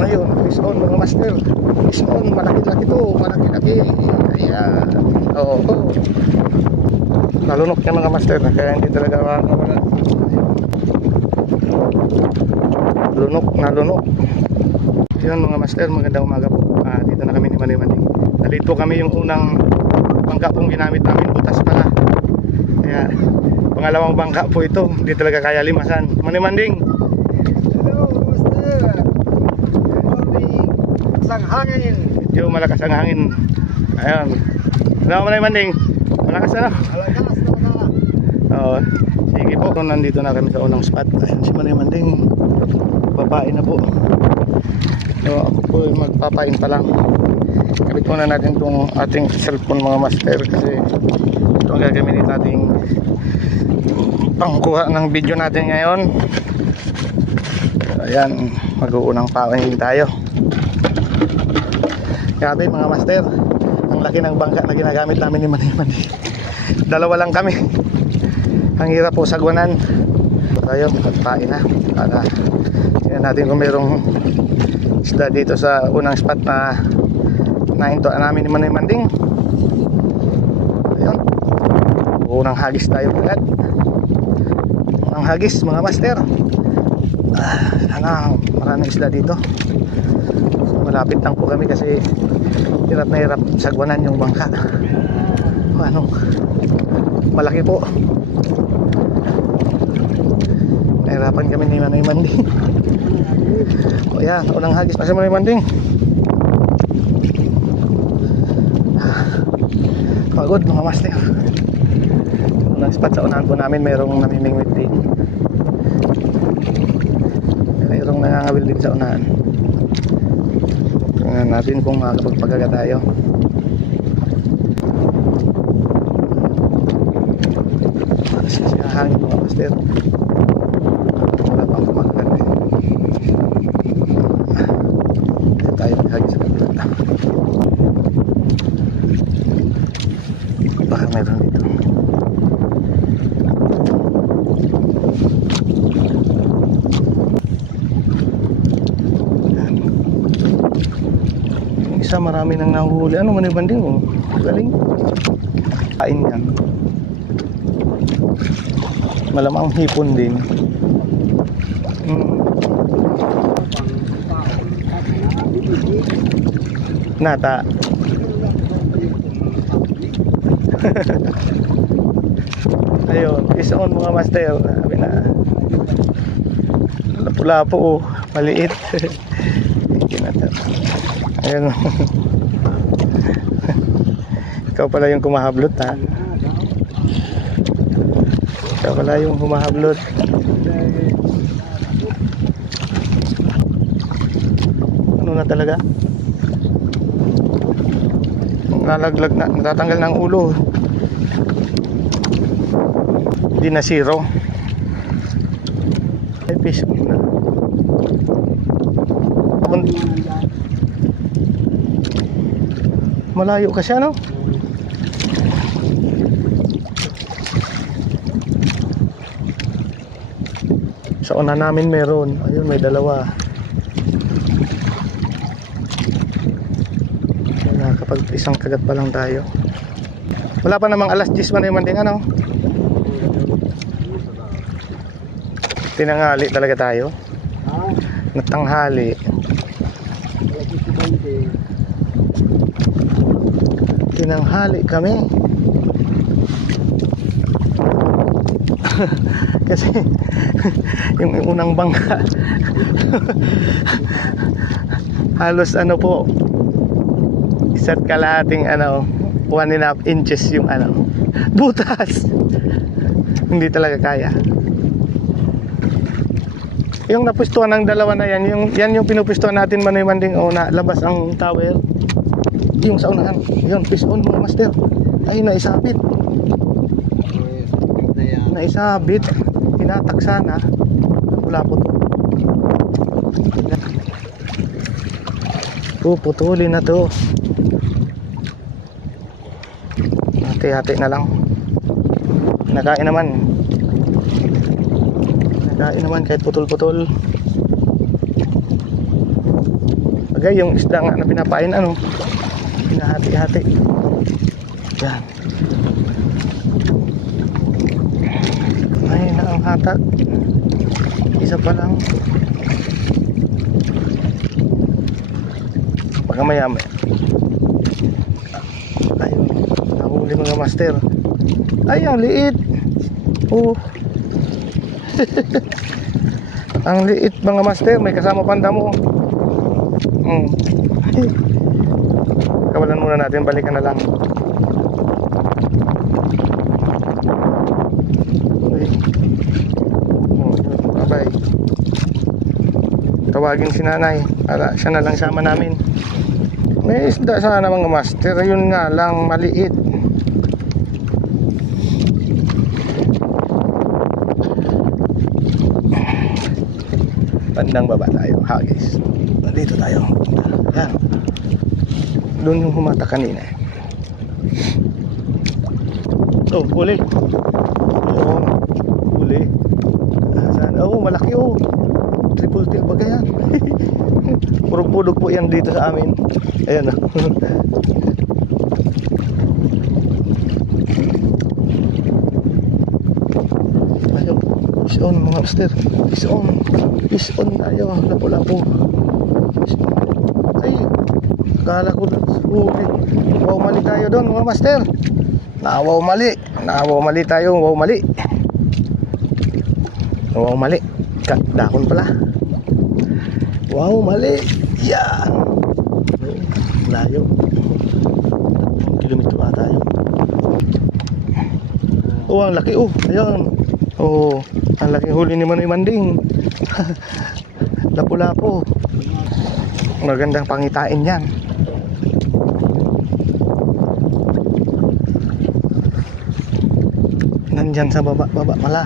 Ayun, fish on mga master. Fish on, malaki-laki to. Malaki-laki. Ayan. Oo. Oh, Nalunok yan mga master. Kaya hindi talaga makakawala. Lunok, nalunok. Yun mga master, magandang umaga po. Ah, dito na kami ni Manay Manding. Nalito kami yung unang bangka pong ginamit namin. Butas pala. Kaya pangalawang bangka po ito. Hindi talaga kaya limasan. Manay Manding. Hello, Master. Hangin. Medyo malakas ang hangin. Ayan. Ano Manay Manding? Malakas ano? Alagas talaga. Oo. Sige po, kung nandito na kami sa unang spot. Ayun si Manay Manding. Babae na po. So, ako po ay magpapain pa lang. Kapit muna natin itong ating cellphone mga master kasi ito ang gagamitin nating pangkuha ng video natin ngayon. So, ayan, mag-uunang pain tayo. Grabe mga master, ang laki ng bangka na ginagamit namin ni Manay. Dalawa lang kami. Ang hirap po sagwanan. Tayo, magpain na. Para tingnan natin kung mayroong isda dito sa unang spot na nahintuan namin ni Manoy Manding. Ayun. Unang hagis tayo agad. Unang hagis mga master. Ah, sana maraming isda dito. Malapit lang po kami kasi hirap na hirap sagwanan yung bangka. Ano? Malaki po. Nahirapan kami ni Manoy Manding. o yan, unang hagis pa si Manoy Manding. Pagod mga master. Unang spot sa unahan po namin, mayroong namimingwit din. Mayroong nangangawil din sa unahan. Tingnan natin kung makakapagpagaga tayo. Hangin mga master. Wala pang kumakagat eh. Dito tayo maghagi sa kabila. Baka meron dito. Yan. Yung isa marami nang nahuhuli. Ano man yung banding oh. Galing. Kain yan. Malamang hipon din. Mm. Nata. Ayun, is on mga master. Sabi na. Lapu-lapu oh. Maliit. Kinata. Ayun. Ikaw pala yung kumahablot ha. Ikaw pala yung humahablot. Ano na talaga? Nalaglag na, natatanggal ng ulo. Hindi na zero. Ay, fish na. Malayo kasi ano? Sa una namin meron. Ayun, may dalawa. Kaya kapag isang kagat pa lang tayo. Wala pa namang alas 10 man yung manding ano? Tinanghali talaga tayo. Ah, Natanghali. lagi si Bante. Tinanghali kami. Kasi yung unang bangka. Halos ano po isa't kalahating ano one and a half inches yung ano butas. Hindi talaga kaya. Yung napustuhan ng dalawa na yan yung, yan yung pinupustuhan natin manoy manding. O na labas ang tower yung sa unahan. Yun fish on mga master. Ay naisabit. Naisabit. Tinatak sana. Wala po to puputulin na to. Hati-hati na lang. Nakain naman. Nakain naman kahit putol-putol. Bagay yung isda nga na pinapain ano. Pinahati-hati. Yan. Ay, na ang hatak. Isa pa lang. Baka maya maya. Ayun. Nahuli mga master. Ay, ang liit. Oh. ang liit mga master. May kasama panda mo. Hmm. Kawalan muna natin. Balikan na lang. Bye-bye. Tawagin si nanay para siya na lang sama namin. May isda sana mga master. Yun nga lang maliit. Bandang baba tayo. Hagis. Nandito tayo. Yan. Doon yung humata kanina. Oh, huli. Yun. Huli. Saan? Oh, malaki oh. Triple tail ba yan? Purog-pudog po yan dito sa amin. Ayan oh. Fish on mga master. Fish on. Fish on tayo. Lapo-lapo. Akala ko. Huli. Wow mali tayo doon mga master. Nawaw mali. Nawaw mali tayo. Wow mali. Wow mali. Kat dahon pala. Wow mali. Yan. Layo. Kilometro ata yun. Oh, ang laki oh. Ayan. Oh, ang laki huli ni Manoy Manding. Lapu-lapo. Magandang pangitain yan. Nandyan sa baba, baba pala.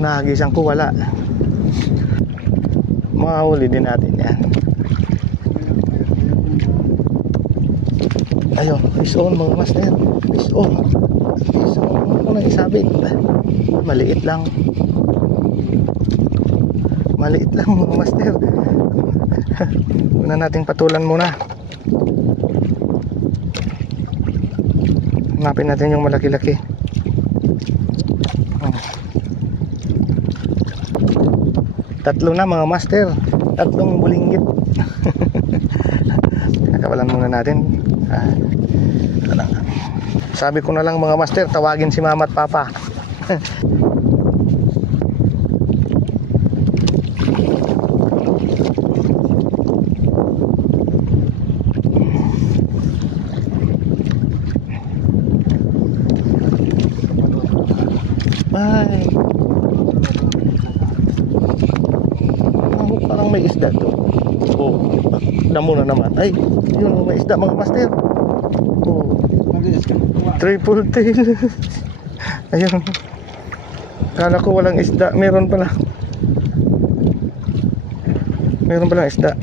Nahagisan ko wala. Mahuli din natin yan. Ayun, fish on mga master. Fish on. Fish on. Ano nang isabit? Maliit lang. Maliit lang mga master. Una nating patulan muna. Hanapin natin yung malaki-laki. Oh. Tatlo na mga master. Tatlong bulinggit. Nakawalan muna natin. Ah, lang. Sabi ko na lang mga master, tawagin si mama at papa. Bye. Oh, parang may isda to. Oh, na naman. Ay, yun, may isda mga master. Oh, triple tail. Ayun. Kala ko walang isda. Meron pala. Meron pala isda.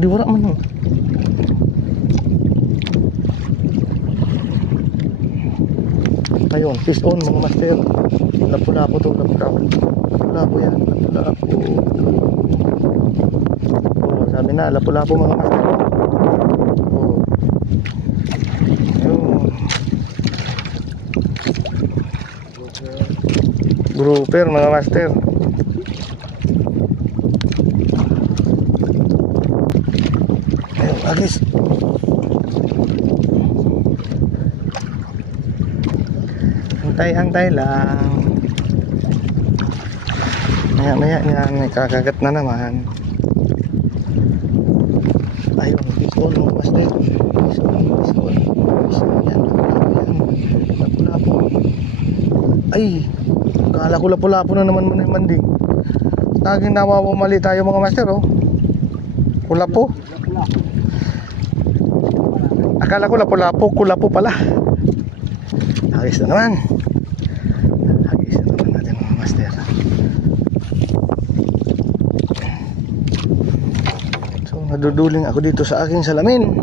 Di wala man oh. Ayun, fish on mga master. Lapu-lapo to. Lapu-lapo yan, lapu-lapo. Oh, sabi na, lapu-lapo mga master. Oh. Ayun. Grouper mga master. Ayun, agis. Hantay-hantay lang. Maya maya yan, may kakagat na naman. Ayun, fishbone. Fishbone yan, lapu-lapo yan. Lapu-lapo. Ay, kala ko lapu-lapo na naman man manding. Laging nawawamali tayo mga master, oh. Kulapo. Akala ko lapu-lapo, kulapo pala. Agis na naman. Agis na naman natin mga master. So, naduduling ako dito sa aking salamin.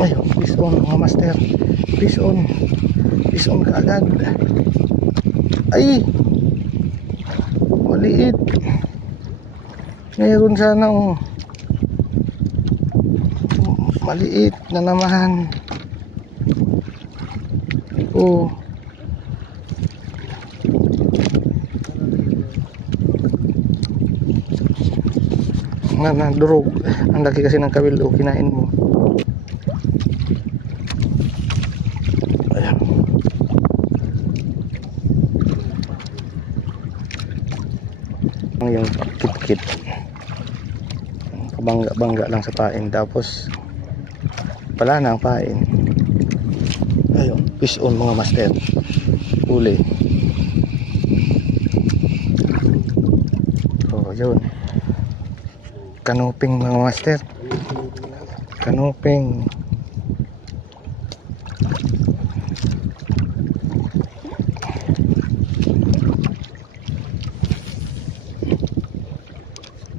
Ay, fish on mga master. Fish on. Fish on kaagad. Ay! Maliit. Mayroon sana oh. Maliit na naman. Oh. Na, na, durog. Ang laki kasi ng kawil o kinain mo. Ayan. Yung kit-kit. Kabangga-bangga lang sa pain. Tapos, wala na ang pain. Fish on mga master. Uli. Oh, yun. Kanuping mga master. Kanuping.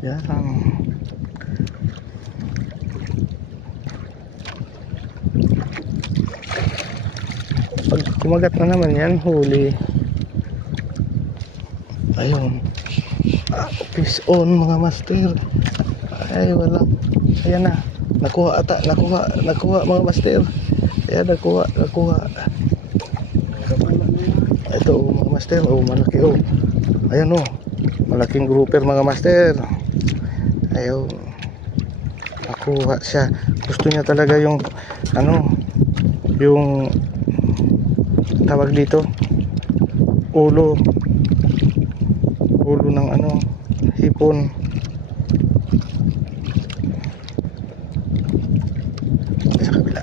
Yan. Pag kumagat na naman yan, huli. Ayun. Fish on mga master. Ay, wala. Ayan na. Nakuha ata. Nakuha. Nakuha mga master. Ayan, nakuha. Nakuha. Ito, mga master. Oh, malaki oh. Ayan oh. Malaking grouper mga master. Ayun. Nakuha siya. Gusto niya talaga yung ano, yung tawag dito ulo. Ulo ng ano hipon. Sa kabila.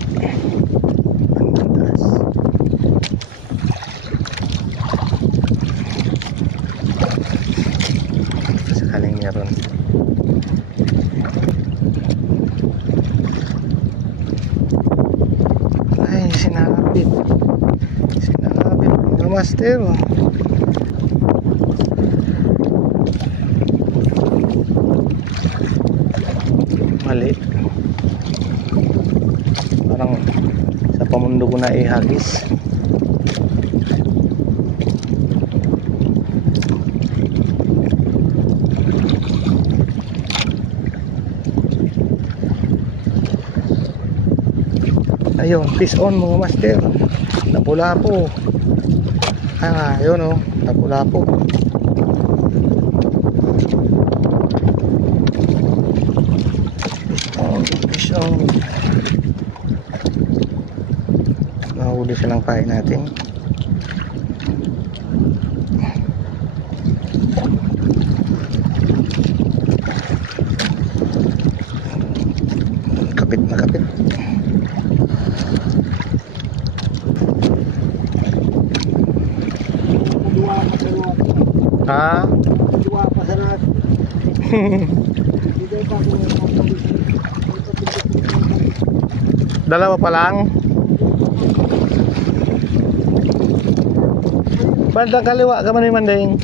Sakaling meron ay sinapit master mali. Parang sa pamundo ko na ihagis. Ayun fish on mga master. Napula po ah yun oh. Napula po on fish on nahuli silang pain natin kapit na kapit Dua pa sa natin. ha Dua pa sa natin. Hindi pa ako dalawa pa lang bandang kaliwa ka man ni Manding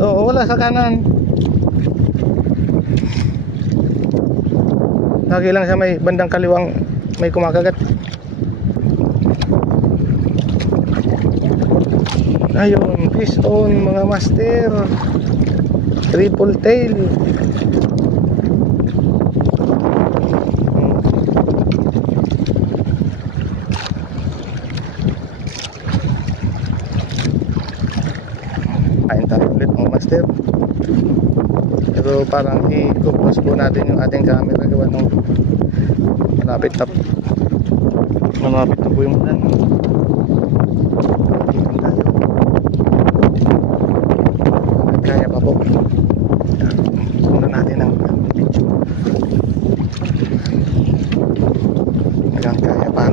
Oo, wala sa kanan. Lagi lang sa may bandang kaliwang may kumakagat. Ayun, fish on mga master. Triple tail. Kain tayo ulit mga master. Pero parang i-focus po natin yung ating camera gawa nung malapit na malapit na po yung ulan. Ikan tayo. Kaya pa po. Sundan natin ang video. Hanggang kaya pa.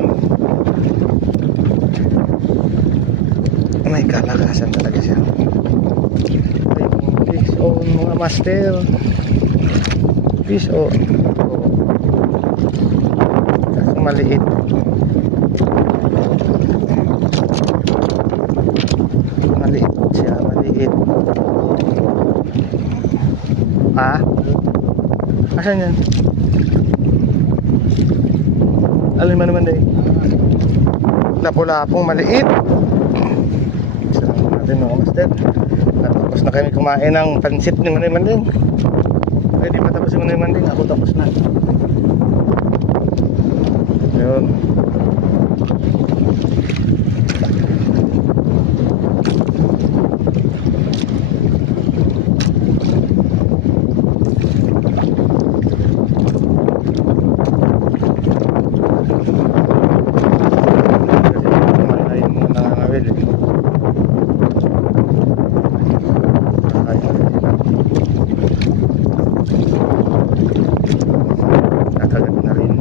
May kalakasan talaga siya. Fish on mga master. Fish on. Kaso maliit. Maliit siya, maliit. Ha? Asan yan? Alin mo naman day? Lapo-lapong maliit. Salamat natin mga master. Natapos na kami kumain ng pansit ni Manay Manding. Pwede pa tapos yung Manay Manding. Ako tapos na. Yun. Kasi kumain na yung mga nangangawil eh. Ay, Nakagat na rin.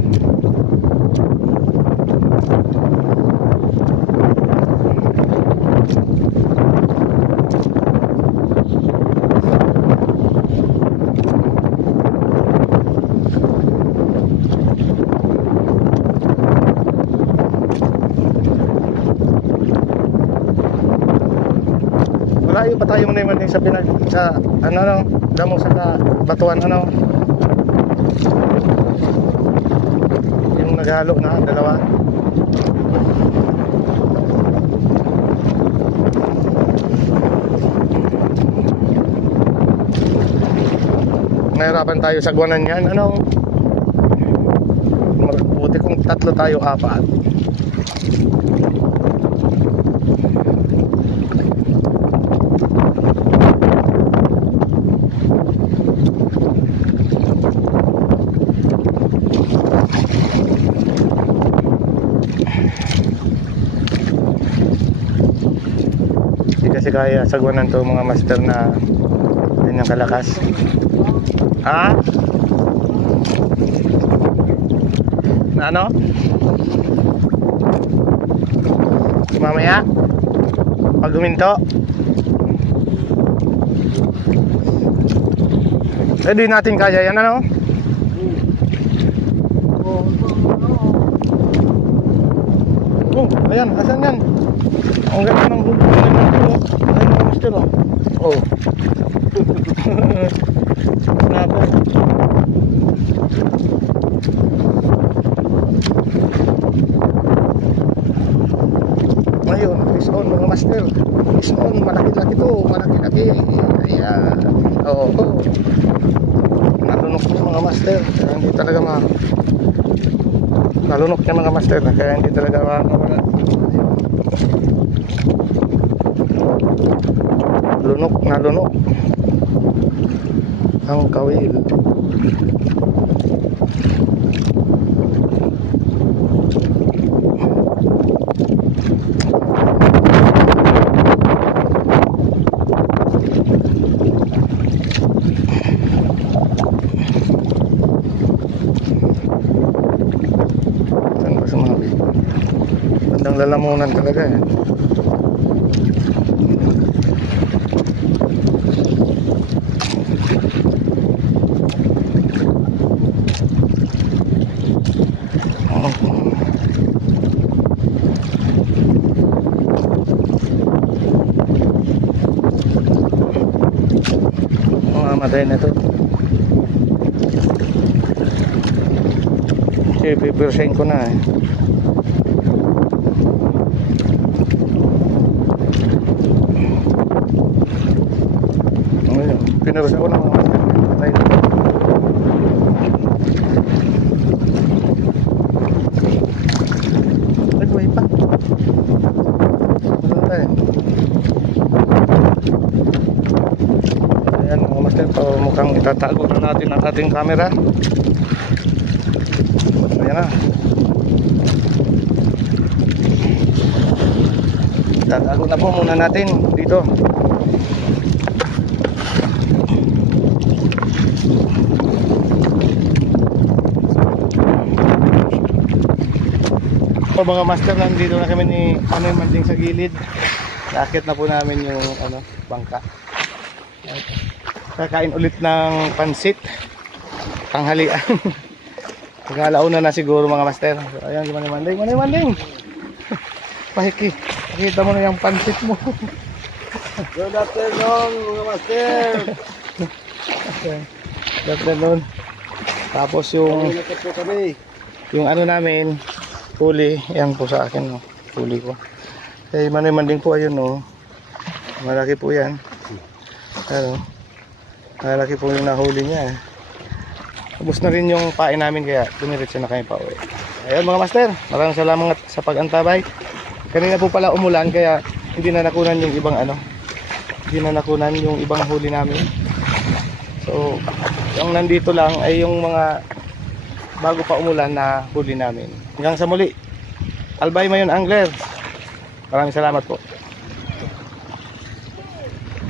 Malayo pa tayo muna yung sa pinag sa ano no, damo sa batuan ano. Yung naghalo na dalawa. Nahirapan tayo sa guwanan yan. Ano? Buti kung tatlo tayo, apat. Kasi kaya sagwanan to mga master na ganyang kalakas. Ha? Na ano? Mamaya? Pag guminto? Eh natin kaya yan ano? Oh, ayan, asan yan? Ang ganda ng bubong oh. Oh. Oh. Nako. Ngayon, fish on mga master. Fish on, malaki-laki to, malaki-laki. Ayan. Oo. Oh, Nalunok mga master. Kaya hindi talaga ma... Lunok na lunok. Ang kawil. Lalamunan talaga eh. Mamamatay na to. Kasi pipirsain ko na eh. Ayun, pinirsa ko na mga Patay na. Ay, buhay pa. Wala tayo. Ayan mga master, so mukhang itatago na natin ang ating camera. Ayan na. Itatago na po muna natin dito. So mga master, nandito na kami ni ano yung manding sa gilid. Nakakit na po namin yung ano, bangka. Kakain ulit ng pansit. Tanghalian. Nagalauna na siguro mga master. So, ayan, gimana manding, gimana manding. Pahiki, pakita mo na yung pansit mo. Good afternoon, mga master. Good afternoon. Tapos yung yung ano namin, huli, yan po sa akin, no, huli ko. Kay Manoy Manding po, ayun, no. Malaki po yan. Ano, malaki po yung nahuli niya. eh. Ubus na rin yung pain namin, kaya dumiretso na kami pa uwi. Ayun mga master, maraming salamat sa pag-antabay. Kanina po pala umulan, kaya hindi na nakunan yung ibang ano, hindi na nakunan yung ibang huli namin. So, yung nandito lang ay yung mga bago pa umulan na huli namin. Hanggang sa muli. Albay Mayon Angler. Maraming salamat po.